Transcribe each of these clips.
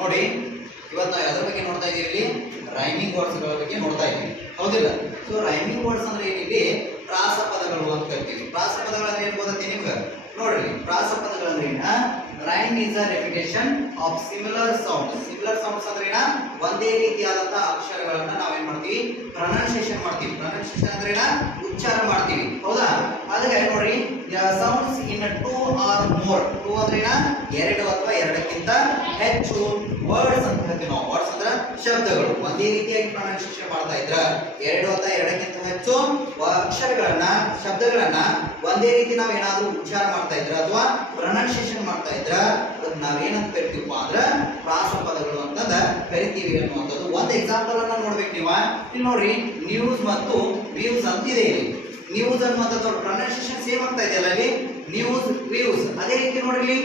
ನೋಡಿ ಇವತ್ತು ನಾವು ಯಾವ್ದ್ರ ಬಗ್ಗೆ ನೋಡ್ತಾ ಇದೀವಿ ಇಲ್ಲಿ ರೈಮಿಂಗ್ ವರ್ಡ್ಸ್ ಗಳ ಬಗ್ಗೆ ನೋಡ್ತಾ ಇದೀವಿ ಹೌದಿಲ್ಲ. ಸೊ ರೈಮಿಂಗ್ ವರ್ಡ್ಸ್ ಅಂದ್ರೆ ಏನಿಲ್ಲಿ ಪ್ರಾಸ ಪದಗಳು ಅಂತ ಕರಿತೀವಿ. ಪ್ರಾಸ ಪದಗಳು ಅಂದ್ರೆ ಏನ್ ಗೊತ್ತಾ ನಿಮ್ಗೆ ನೋಡ್ರಿ. ಪ್ರಾಸ ಪದಗಳು ಅಂದ್ರೆ ಏನ? Rhyme is a repetition of similar sound. Similar sounds ಅಂದ್ರೆ ಏನ? ಒಂದೇ ರೀತಿಯಾದಂತಹ ಅಕ್ಷರಗಳನ್ನ ನಾವೇನ್ ಮಾಡ್ತೀವಿ? ಪ್ರೊನೌನ್ಸಿಯೇಷನ್ ಮಾಡ್ತೀವಿ. ಪ್ರೊನೌನ್ಸಿಯೇಷನ್ ಅಂದ್ರೆ ಏನ? ಉಚ್ಚಾರ ಮಾಡ್ತೀವಿ ಹೌದಾ. ಅದಕ್ಕೆ ನೋಡ್ರಿ sounds in two or more. Two ಅಂದ್ರೆ ಏನ? ಎರಡು ಅಥವಾ ಎರಡಕ್ಕಿಂತ ಹೆಚ್ಚು ವರ್ಡ್ಸ್ ಅಂತ ಹೇಳ್ತೀವಿ ನಾವು. ವರ್ಡ್ಸ್ ಅಂದ್ರೆ ಶಬ್ದಗಳು. ಒಂದೇ ರೀತಿಯಾಗಿ ಪ್ರೊನೌನ್ಸಿಯೇಷನ್ ಮಾಡ್ತಾ ಇದ್ರ ಎರಡು ಅಥವಾ ಎರಡಕ್ಕಿಂತ ಹೆಚ್ಚು ಅಕ್ಷರಗಳನ್ನ ಶಬ್ದಗಳನ್ನ ಒಂದೇ ರೀತಿ ನಾವ್ ಏನಾದ್ರೂ ಉಚ್ಚಾರ ಮಾಡ್ತಾ ಇದ್ರ ಅಥವಾ ಪ್ರೊನೌನ್ಸಿಯೇಷನ್ ಮಾಡ್ತಾ ಇದ್ರ ಅದನ್ನ ನಾವೇನಂತ ಕರಿತೀವಪ್ಪ ಅಂದ್ರ ಪ್ರಾಸ ಪದಗಳು ಅಂತಂದ ಕರಿತೀವಿ ಅನ್ನುವಂಥದ್ದು. ಒಂದು ಎಕ್ಸಾಂಪಲ್ ಅನ್ನ ನೋಡ್ಬೇಕು ನೀವು. ಇಲ್ಲಿ ನೋಡ್ರಿ ನ್ಯೂಸ್ ಮತ್ತು ವ್ಯೂಸ್ ಅಂತಿದೆ ಇಲ್ಲಿ. ನ್ಯೂಸ್ ಅನ್ನುವಂಥದ್ದು ಪ್ರೊನೌನ್ಸಿಯೇಷನ್ ಸೇಮ್ ಆಗ್ತಾ ಇದೆಯಲ್ಲ ಇಲ್ಲಿ ನ್ಯೂಸ್ ವ್ಯೂಸ್. ಅದೇ ರೀತಿ ನೋಡ್ರಿ ಇಲ್ಲಿ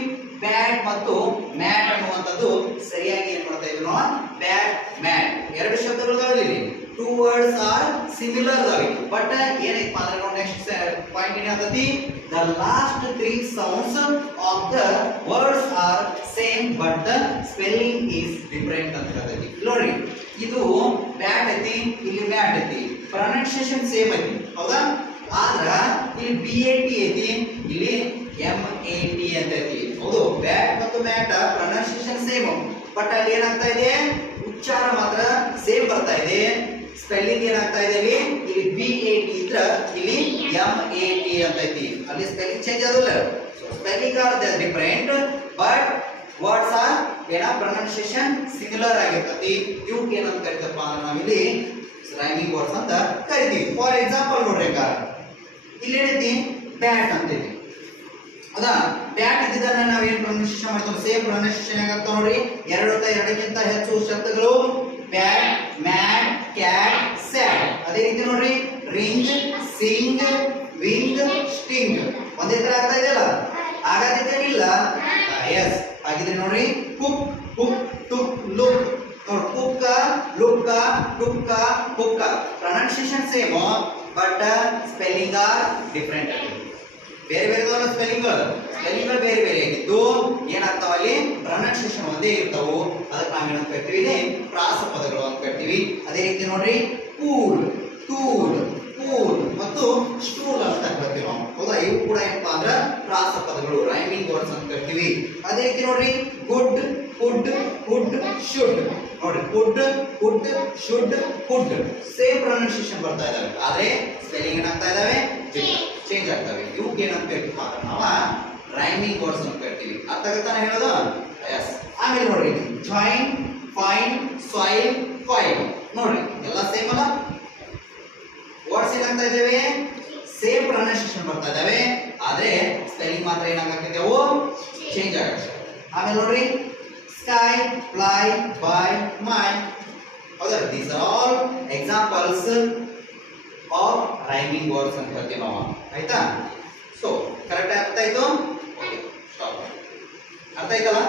ಬ್ಯಾಟ್ ಮತ್ತು ಮ್ಯಾಟ್ ಅನ್ನುವಂಥದ್ದು ಸರಿಯಾಗಿ ಏನ್ ಮಾಡ್ತಾ ಇದ್ವಿ ನಾವು? ಬ್ಯಾಟ್ ಮ್ಯಾಟ್ ಎರಡು ಶಬ್ದಗಳು ಇಲ್ಲಿ. ಟೂ ವರ್ಡ್ಸ್ ಆರ್ ಸಿಮಿಲರ್ ಅದಾವೆ ಬಟ್ ಏನೈತಪ್ಪ ಅಂದ್ರೆ ನಾವು ನೆಕ್ಸ್ಟ್ ಪಾಯಿಂಟ್ ಏನಾಗ್ತತಿ? The last three sounds of the words are same but the spelling is different ಅಂತ ಹೇಳ್ತೈತಿ. ನೋಡ್ರಿ ಇದು ಬ್ಯಾಟ್ ಐತಿ, ಇಲ್ಲಿ ಮ್ಯಾಟ್ ಐತಿ, ಪ್ರೊನೌನ್ಸಿಯೇಷನ್ ಸೇಮ್ ಐತಿ ಹೌದಾ. ಆದ್ರ ಇಲ್ಲಿ BAT ಐತಿ, ಇಲ್ಲಿ MAT ಅಂತ ಐತಿ ಹೌದು. ಬ್ಯಾಟ್ ಮತ್ತು ಮ್ಯಾಟ್ ಪ್ರೊನೌನ್ಸಿಯೇಷನ್ ಸೇಮ್ ಬಟ್ ಅಲ್ಲಿ ಏನಾಗ್ತಾ ಇದೆ? ಉಚ್ಚಾರ ಮಾತ್ರ ಸೇಮ್ ಬರ್ತಾ ಇದೆ. ಸ್ಪೆಲ್ಲಿಂಗ್ ಏನಾಗ್ತಾ ಇದೆ ಇಲ್ಲಿ BAT ಇದ್ರ ಇಲ್ಲಿ MAT ಅಂತ ಐತಿ. ಅಲ್ಲಿ ಸ್ಪೆಲ್ಲಿಂಗ್ ಚೇಂಜ್ ಆಗೋಲ್ಲ. So spelling are different but words are ಏನ ಪ್ರೊನೌನ್ಸಿಯೇಷನ್ ಸಿಮಿಲರ್ ಆಗಿರ್ತತಿ. ಇವಕ್ಕೆ ಏನಂತ ಕರಿತಪ್ಪ ಅಂದ್ರೆ ನಾವಿಲ್ಲಿ ರೈಮಿಂಗ್ ವರ್ಡ್ಸ್ ಅಂತ ಕರಿತೀವಿ. ಫಾರ್ ಎಕ್ಸಾಂಪಲ್ ನೋಡ್ರಿ ಇಲ್ಲಿ ಏನೈತಿ? ಬ್ಯಾಟ್ ಅಂತೈತಿ ಹೌದಾ. ಬ್ಯಾಟ್ ಇದ್ದಿದ್ದನ್ನ ನಾವೇನ್ ಪ್ರೊನೌನ್ಸಿಯೇಷನ್ ಮಾಡ್ತೀವಿ? ಸೇಮ್ ಪ್ರೊನೌನ್ಸಿಯೇಷನ್ ಹೇಗಾಗ್ತಾವ ನೋಡ್ರಿ. ಎರಡು ಅಥವಾ ಎರಡಕ್ಕಿಂತ ಹೆಚ್ಚು ಶಬ್ದಗಳು ಬ್ಯಾಟ್ ಮ್ಯಾಟ್ ಕ್ಯಾಟ್ ಸ್ಯಾಟ್. ಅದೇ ರೀತಿ ನೋಡ್ರಿ ರಿಂಗ್ ಸಿಂಗ್ ವಿಂಗ್ ಸ್ಟಿಂಗ್ ಒಂದೇ ತರ ಆಗ್ತಾ ಇದೆಯಲ್ಲ? ಆಗದಿದ್ದೇನಿಲ್ಲ. ಎಸ್ ಹಾಗಿದ್ರೆ ನೋಡ್ರಿ ಕುಕ್ ಕುಕ್ ಟುಕ್ ಲುಕ್. ನೋಡಿ ಕುಕ್ಕ ಲುಕ್ಕ ಟುಕ್ಕ ಕುಕ್ಕ pronunciation same but spelling are different. ಬೇರೆ ಬೇರೆ ಸ್ಪೆಲ್ಲಿಂಗ್ ಗಳು ಬೇರೆ ಬೇರೆ ಆಗಿದ್ದು ಏನಾಗ್ತಾವ ಅಲ್ಲಿ? ಪ್ರೊನೌನ್ಸಿಯೇಷನ್ ಒಂದೇ ಇರ್ತಾವು. ಅದಕ್ಕೆ ನಾವೇನಂತ ಕರಿತೀವಿ? ಪ್ರಾಸ ಪದಗಳು ಅಂತ ಕರಿತೀವಿ. ಅದೇ ರೀತಿ ನೋಡ್ರಿ ಕೂಲ್ ಟೂಲ್ ಕೂಲ್ ಮತ್ತು ಸ್ಟೂಲ್ ಅಂತ ಕರಿತೀವಿ ನಾವು ಹೌದಾ. ಇವು ಕೂಡ ಏನಪ್ಪಾ ಅಂದ್ರೆ ಪ್ರಾಸ ಪದಗಳು ರೈಮಿಂಗ್ ವರ್ಡ್ಸ್ ಅಂತ ಕರಿತೀವಿ. ಅದೇ ರೀತಿ ನೋಡ್ರಿ ಗುಡ್ ಫುಡ್ ಫುಡ್ ಶುಡ್. ನೋಡ್ರಿ food food should food same pronunciation ಬರ್ತಾ ಇದಾವೆ ಆದ್ರೆ ಸ್ಪೆಲ್ಲಿಂಗ್ ಏನಾಗ್ತಾ ಇದಾವೆ? ಚೇಂಜ್ ಆಗ್ತವೆ. ಇವಕ್ಕೆ ಏನಂತ ಕರಿತೀವಿ ಅಂದ್ರೆ ನಾವು ರೈಮಿಂಗ್ ವರ್ಡ್ಸ್ ಅಂತ ಕರಿತೀವಿ. ಅರ್ಥ ಆಗುತ್ತಾ ಹೇಳೋದು? ಎಸ್. ಆಮೇಲೆ ನೋಡ್ರಿ ಜಾಯಿನ್ ಫೈನ್ ಸಾಯಿಲ್ ಫೈಲ್. ನೋಡ್ರಿ ಎಲ್ಲ ಸೇಮ್ ಅಲ್ಲ? ವರ್ಡ್ಸ್ ಏನಾಗ್ತಾ ಇದಾವೆ? ಸೇಮ್ ಪ್ರೊನೌನ್ಸಿಯೇಷನ್ ಬರ್ತಾ ಇದಾವೆ ಆದ್ರೆ ಸ್ಪೆಲ್ಲಿಂಗ್ ಮಾತ್ರ ಏನಾಗ್ತಿದೆ? ಅವು ಚೇಂಜ್ ಆಗುತ್ತೆ. ಆಮೇಲೆ ನೋಡ್ರಿ ಸ್ಕೈ ಫ್ಲೈ ಬೈ ಮೈ ಹೌದಾ. These are all examples of rhyming words ಅಂತ ಹೇಳ್ತೀವಿ ನಾವು ಆಯ್ತಾ. ಸೊ ಕರೆಕ್ಟ್ ಅರ್ಥ ಆಯ್ತು? Okay stop. ಅರ್ಥ ಆಯ್ತಲ್ಲ?